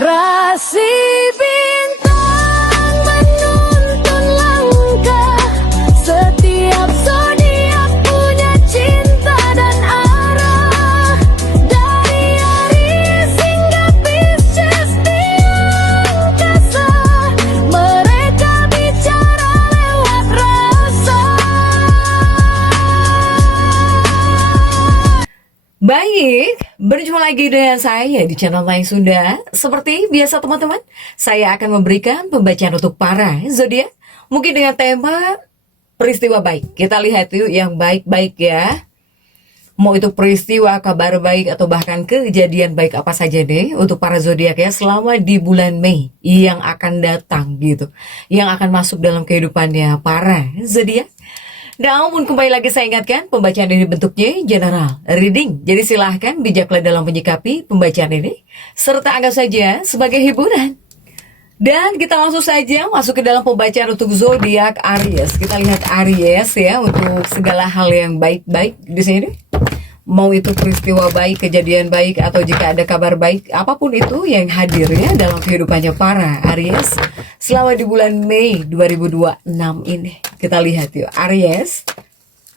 Rasi bintang menuntun langkah, setiap zodiak punya cinta dan arah. Dari Aries hingga Pisces di angkasa, mereka bicara lewat rasa. Baik, berjumpa lagi dengan saya di channel Mayang Sunda. Seperti biasa teman-teman, saya akan memberikan pembacaan untuk para zodiak, mungkin dengan tema peristiwa baik. Kita lihat yuk yang baik-baik ya. Mau itu peristiwa, kabar baik, atau bahkan kejadian baik apa saja deh untuk para zodiak ya selama di bulan Mei yang akan datang gitu, yang akan masuk dalam kehidupannya para zodiak. Namun kembali lagi saya ingatkan, pembacaan ini bentuknya general reading. Jadi silahkan bijaklah dalam menyikapi pembacaan ini, serta anggap saja sebagai hiburan. Dan kita langsung saja masuk ke dalam pembacaan untuk zodiak Aries. Kita lihat Aries ya untuk segala hal yang baik-baik di sini. Mau itu peristiwa baik, kejadian baik, atau jika ada kabar baik, apapun itu yang hadir ya dalam kehidupannya para Aries selama di bulan Mei 2026 ini. Kita lihat yuk Aries,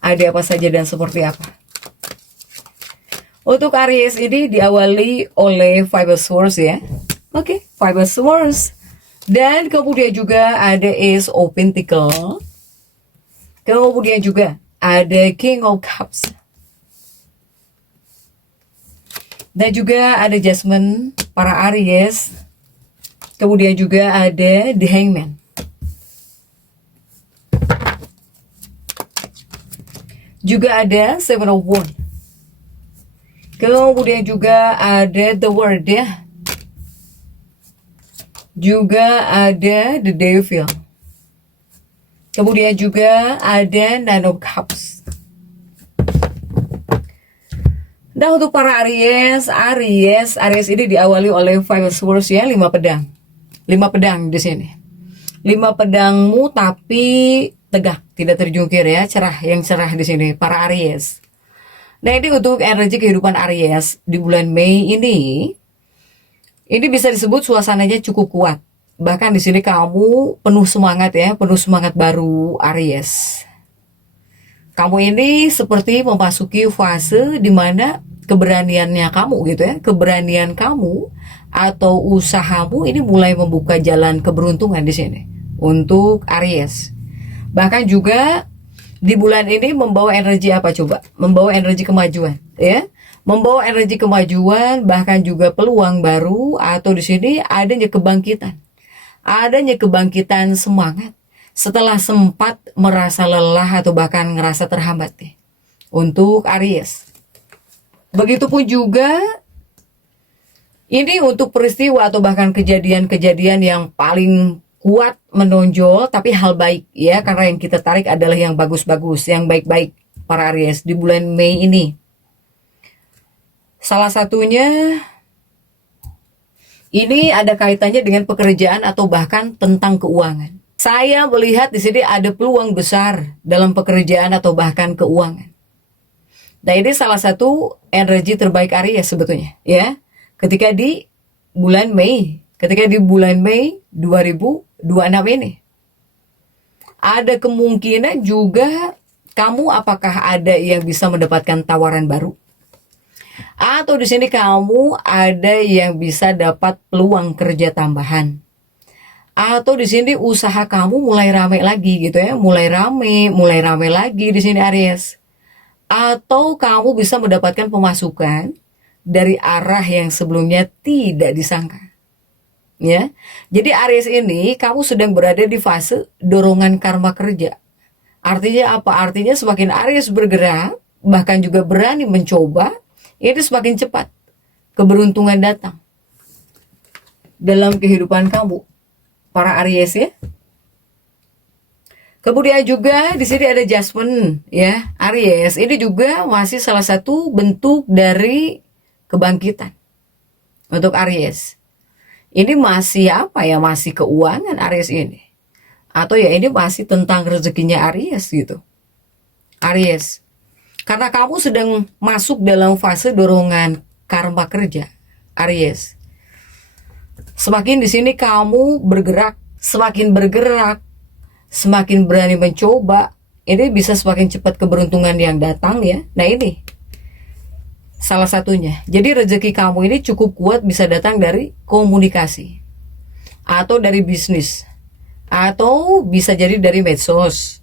ada apa saja dan seperti apa. Untuk Aries ini diawali oleh Five of Swords ya. Oke, Five of Swords. Dan kemudian juga ada Ace of Pentacles. Kemudian juga ada King of Cups. Dan juga ada Judgment para Aries. Kemudian juga ada The Hangman. Juga ada Seven of Wands. Kemudian juga ada The World ya. Juga ada The Devil. Kemudian juga ada Nine of Cups. Nah untuk para Aries ini diawali oleh Five of Swords ya, 5 pedang. 5 pedang di sini. 5 pedangmu tapi tegak, tidak terjungkir ya, yang cerah di sini para Aries. Nah ini untuk energi kehidupan Aries di bulan Mei ini bisa disebut suasananya cukup kuat. Bahkan di sini kamu penuh semangat ya, penuh semangat baru Aries. Kamu ini seperti memasuki fase di mana keberaniannya kamu gitu ya, keberanian kamu atau usahamu ini mulai membuka jalan keberuntungan di sini untuk Aries. Bahkan juga di bulan ini membawa energi apa coba? Membawa energi kemajuan ya. Membawa energi kemajuan, bahkan juga peluang baru, atau di sini adanya kebangkitan. Adanya kebangkitan semangat setelah sempat merasa lelah atau bahkan ngerasa terhambat nih untuk Aries. Begitupun juga ini untuk peristiwa atau bahkan kejadian-kejadian yang paling kuat menonjol, tapi hal baik ya, karena yang kita tarik adalah yang bagus-bagus, yang baik-baik para Aries di bulan Mei ini. Salah satunya ini ada kaitannya dengan pekerjaan atau bahkan tentang keuangan. Saya melihat di sini ada peluang besar dalam pekerjaan atau bahkan keuangan. Nah ini salah satu energi terbaik Aries sebetulnya ya. Ketika di bulan Mei 2026 ini. Ada kemungkinan juga kamu apakah ada yang bisa mendapatkan tawaran baru? Atau di sini kamu ada yang bisa dapat peluang kerja tambahan? Atau di sini usaha kamu mulai rame lagi gitu ya, mulai rame lagi di sini Aries. Atau kamu bisa mendapatkan pemasukan dari arah yang sebelumnya tidak disangka. Ya. Jadi Aries ini kamu sedang berada di fase dorongan karma kerja. Artinya apa? Artinya semakin Aries bergerak, bahkan juga berani mencoba, itu semakin cepat keberuntungan datang dalam kehidupan kamu para Aries ya. Kemudian juga di sini ada Judgment ya, Aries. Ini juga masih salah satu bentuk dari kebangkitan untuk Aries. Ini masih apa ya? Masih keuangan Aries ini. Atau ya ini masih tentang rezekinya Aries gitu. Aries. Karena kamu sedang masuk dalam fase dorongan karma kerja Aries. Semakin di sini kamu bergerak, semakin berani mencoba, ini bisa semakin cepat keberuntungan yang datang ya. Nah ini salah satunya. Jadi rezeki kamu ini cukup kuat, bisa datang dari komunikasi atau dari bisnis, atau bisa jadi dari medsos,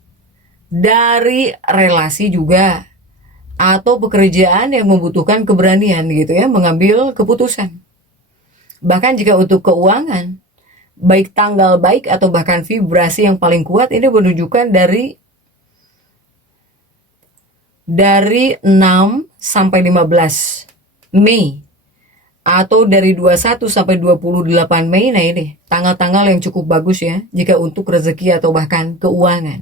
dari relasi juga, atau pekerjaan yang membutuhkan keberanian gitu ya, mengambil keputusan. Bahkan jika untuk keuangan, baik tanggal baik atau bahkan vibrasi yang paling kuat ini menunjukkan dari 6 sampai 15 Mei atau dari 21 sampai 28 Mei. Nah ini tanggal-tanggal yang cukup bagus ya jika untuk rezeki atau bahkan keuangan.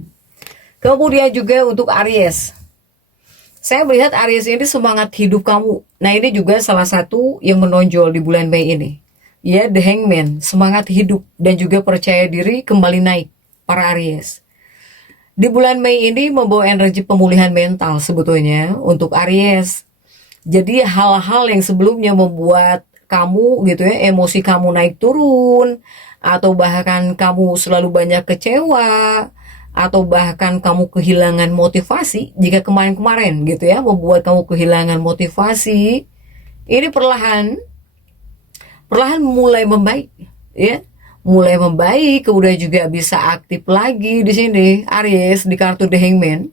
Kemudian juga untuk Aries, saya melihat Aries ini semangat hidup kamu. Nah ini juga salah satu yang menonjol di bulan Mei ini. Ya, The Hangman, semangat hidup dan juga percaya diri kembali naik para Aries. Di bulan Mei ini membawa energi pemulihan mental sebetulnya untuk Aries. Jadi hal-hal yang sebelumnya membuat kamu gitu ya, emosi kamu naik turun, atau bahkan kamu selalu banyak kecewa, atau bahkan kamu kehilangan motivasi, jika kemarin-kemarin gitu ya membuat kamu kehilangan motivasi, ini perlahan mulai membaik ya, mulai membaik, kemudian juga bisa aktif lagi di sini Aries di kartu The Hangman,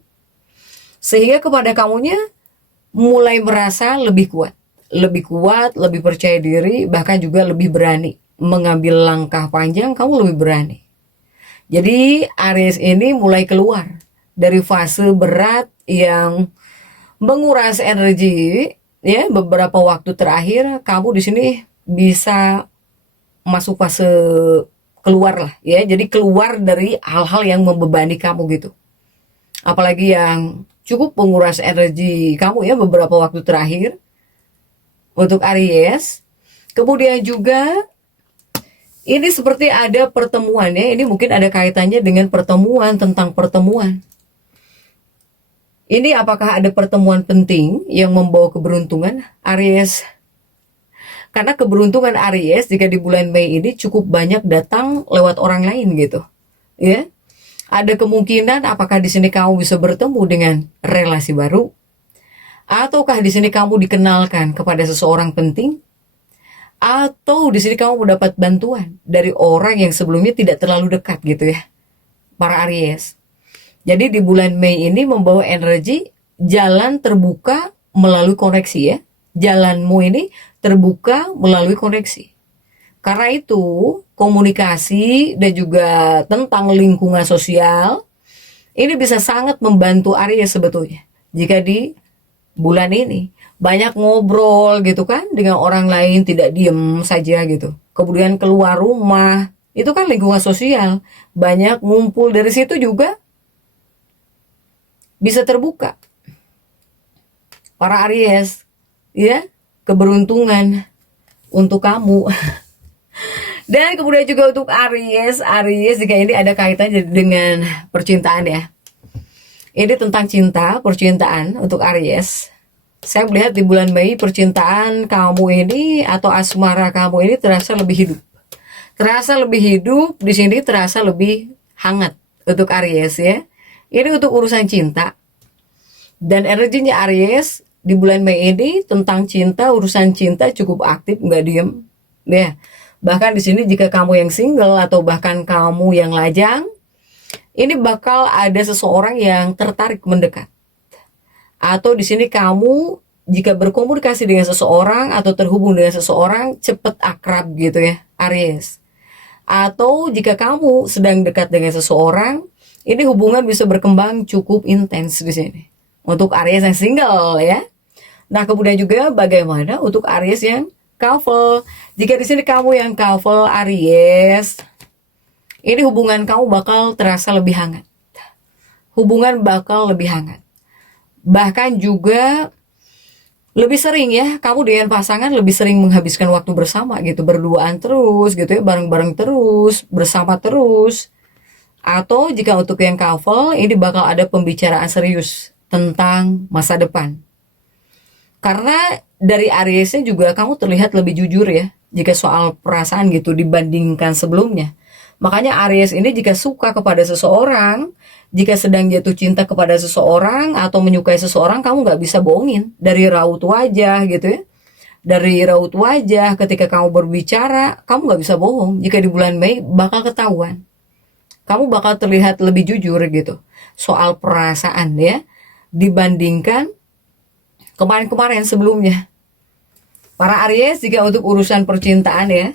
sehingga kepada kamunya mulai merasa lebih kuat, lebih percaya diri, bahkan juga lebih berani mengambil langkah panjang. Kamu lebih berani. Jadi Aries ini mulai keluar dari fase berat yang menguras energi ya. Beberapa waktu terakhir kamu di sini bisa masuk fase keluar lah ya. Jadi keluar dari hal-hal yang membebani kamu gitu. Apalagi yang cukup menguras energi kamu ya beberapa waktu terakhir untuk Aries. Kemudian juga ini seperti ada pertemuan ya. Ini mungkin ada kaitannya dengan pertemuan, tentang pertemuan. Ini apakah ada pertemuan penting yang membawa keberuntungan Aries? Karena keberuntungan Aries jika di bulan Mei ini cukup banyak datang lewat orang lain gitu. Ya. Ada kemungkinan apakah di sini kamu bisa bertemu dengan relasi baru, ataukah di sini kamu dikenalkan kepada seseorang penting, atau di sini kamu mendapat bantuan dari orang yang sebelumnya tidak terlalu dekat gitu ya. Para Aries. Jadi di bulan Mei ini membawa energi jalan terbuka melalui koneksi ya. Jalanmu ini terbuka melalui koneksi. Karena itu komunikasi dan juga tentang lingkungan sosial ini bisa sangat membantu Aries sebetulnya. Jika di bulan ini banyak ngobrol gitu kan dengan orang lain, tidak diem saja gitu. Kemudian keluar rumah, itu kan lingkungan sosial. Banyak ngumpul, dari situ juga bisa terbuka. Para Aries ya, keberuntungan untuk kamu. Dan kemudian juga untuk Aries jika ini ada kaitannya dengan percintaan ya. Ini tentang cinta, percintaan untuk Aries. Saya melihat di bulan Mei percintaan kamu ini atau asmara kamu ini terasa lebih hidup. Terasa lebih hidup, di sini terasa lebih hangat untuk Aries ya. Ini untuk urusan cinta. Dan energinya Aries di bulan Mei ini tentang cinta, urusan cinta cukup aktif, nggak diem. Ya. Bahkan di sini jika kamu yang single atau bahkan kamu yang lajang, ini bakal ada seseorang yang tertarik mendekat. Atau di sini kamu jika berkomunikasi dengan seseorang atau terhubung dengan seseorang cepat akrab gitu ya, Aries. Atau jika kamu sedang dekat dengan seseorang, ini hubungan bisa berkembang cukup intens di sini. Untuk Aries yang single ya. Nah, kemudian juga bagaimana untuk Aries yang couple? Jika di sini kamu yang couple Aries, ini hubungan kamu bakal terasa lebih hangat. Hubungan bakal lebih hangat. Bahkan juga lebih sering ya, kamu dengan pasangan lebih sering menghabiskan waktu bersama gitu, berduaan terus gitu ya, bareng-bareng terus, bersama terus. Atau jika untuk yang couple, ini bakal ada pembicaraan serius tentang masa depan. Karena dari Ariesnya juga kamu terlihat lebih jujur ya, jika soal perasaan gitu dibandingkan sebelumnya. Makanya Aries ini jika suka kepada seseorang, jika sedang jatuh cinta kepada seseorang atau menyukai seseorang, kamu nggak bisa bohongin dari raut wajah gitu ya. Dari raut wajah ketika kamu berbicara, kamu nggak bisa bohong. Jika di bulan Mei bakal ketahuan. Kamu bakal terlihat lebih jujur gitu soal perasaan ya, dibandingkan kemarin-kemarin sebelumnya. Para Aries, jika untuk urusan percintaan ya,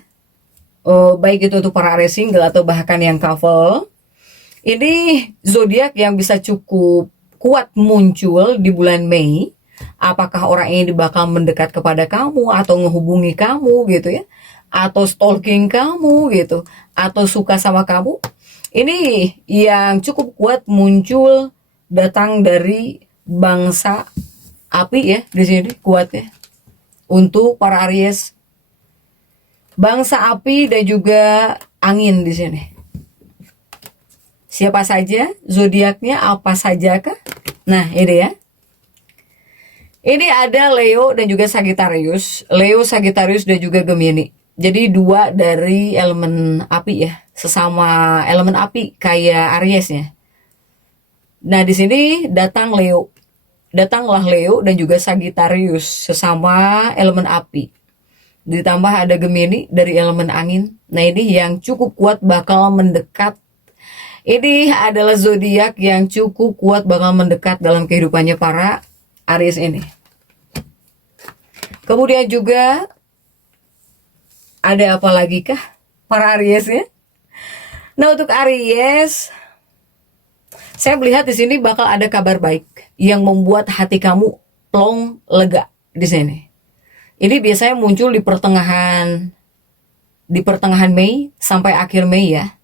baik itu untuk para Aries single atau bahkan yang couple, ini zodiak yang bisa cukup kuat muncul di bulan Mei. Apakah orang ini bakal mendekat kepada kamu atau ngehubungi kamu gitu ya, atau stalking kamu gitu, atau suka sama kamu. Ini yang cukup kuat muncul datang dari bangsa api ya, di sini kuatnya untuk para Aries. Bangsa api dan juga angin di sini. Siapa saja zodiaknya, apa saja kah? Nah, ini ya. Ini ada Leo dan juga Sagittarius. Leo, Sagittarius dan juga Gemini. Jadi dua dari elemen api ya, sesama elemen api kayak Aries ya. Nah, di sini datang Leo. Datanglah Leo dan juga Sagittarius sesama elemen api. Ditambah ada Gemini dari elemen angin. Nah, ini yang cukup kuat bakal mendekat. Ini adalah zodiak yang cukup kuat bakal mendekat dalam kehidupannya para Aries ini. Kemudian juga ada apa lagi kah para Aries ya? Nah, untuk Aries, saya melihat di sini bakal ada kabar baik yang membuat hati kamu plong lega di sini. Ini biasanya muncul di pertengahan Mei sampai akhir Mei ya.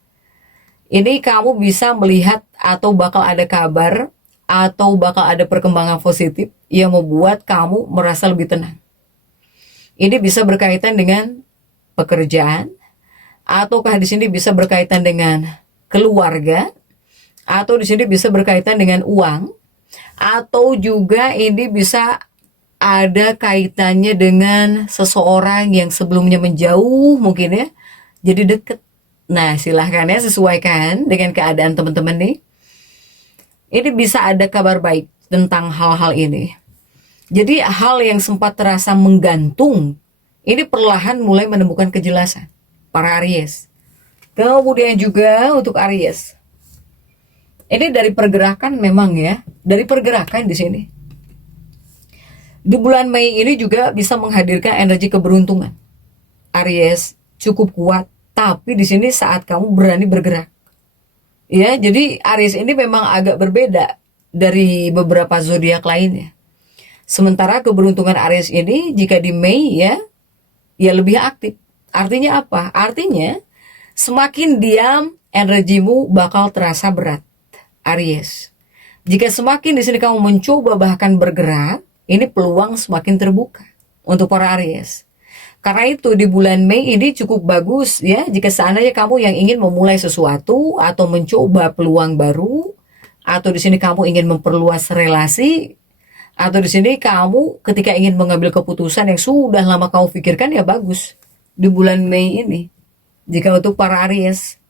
Ini kamu bisa melihat atau bakal ada kabar atau bakal ada perkembangan positif yang membuat kamu merasa lebih tenang. Ini bisa berkaitan dengan pekerjaan, ataukah di sini bisa berkaitan dengan keluarga, atau di sini bisa berkaitan dengan uang, atau juga ini bisa ada kaitannya dengan seseorang yang sebelumnya menjauh mungkin ya, jadi deket. Nah, silahkan ya sesuaikan dengan keadaan teman-teman nih. Ini bisa ada kabar baik tentang hal-hal ini. Jadi hal yang sempat terasa menggantung, ini perlahan mulai menemukan kejelasan para Aries. Kemudian juga untuk Aries, ini dari pergerakan memang ya, dari pergerakan di sini. Di bulan Mei ini juga bisa menghadirkan energi keberuntungan. Aries cukup kuat, tapi di sini saat kamu berani bergerak. Ya, jadi Aries ini memang agak berbeda dari beberapa zodiak lainnya. Sementara keberuntungan Aries ini jika di Mei ya lebih aktif. Artinya apa? Artinya semakin diam energimu bakal terasa berat. Aries. Jika semakin di sini kamu mencoba bahkan bergerak, ini peluang semakin terbuka untuk para Aries. Karena itu di bulan Mei ini cukup bagus ya jika seandainya kamu yang ingin memulai sesuatu atau mencoba peluang baru, atau di sini kamu ingin memperluas relasi, atau di sini kamu ketika ingin mengambil keputusan yang sudah lama kamu pikirkan, ya bagus di bulan Mei ini jika untuk para Aries.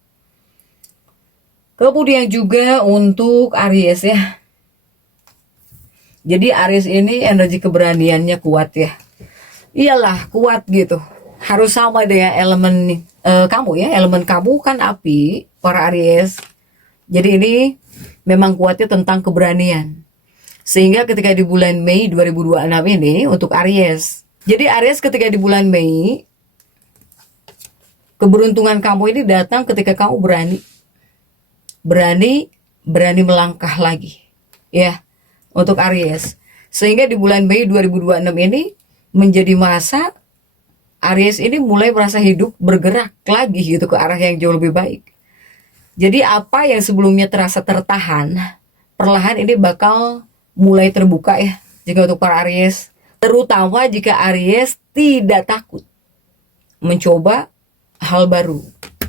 Kemudian juga untuk Aries ya. Jadi Aries ini energi keberaniannya kuat ya. Iyalah kuat gitu. Harus sama dengan elemen kamu ya. Elemen kamu kan api, para Aries. Jadi ini memang kuatnya tentang keberanian. Sehingga ketika di bulan Mei 2026 ini untuk Aries. Jadi Aries ketika di bulan Mei, keberuntungan kamu ini datang ketika kamu berani melangkah lagi. Ya, untuk Aries. Sehingga di bulan Mei 2026 ini menjadi masa Aries ini mulai merasa hidup bergerak lagi gitu ke arah yang jauh lebih baik. Jadi apa yang sebelumnya terasa tertahan, perlahan ini bakal mulai terbuka ya jika untuk para Aries. Terutama jika Aries tidak takut mencoba hal baru.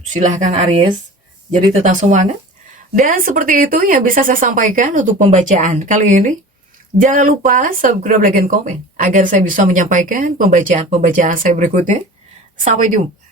Silahkan Aries, jadi tetap semangat. Dan seperti itu yang bisa saya sampaikan untuk pembacaan kali ini. Jangan lupa subscribe, like, dan komen agar saya bisa menyampaikan pembacaan-pembacaan saya berikutnya. Sampai jumpa.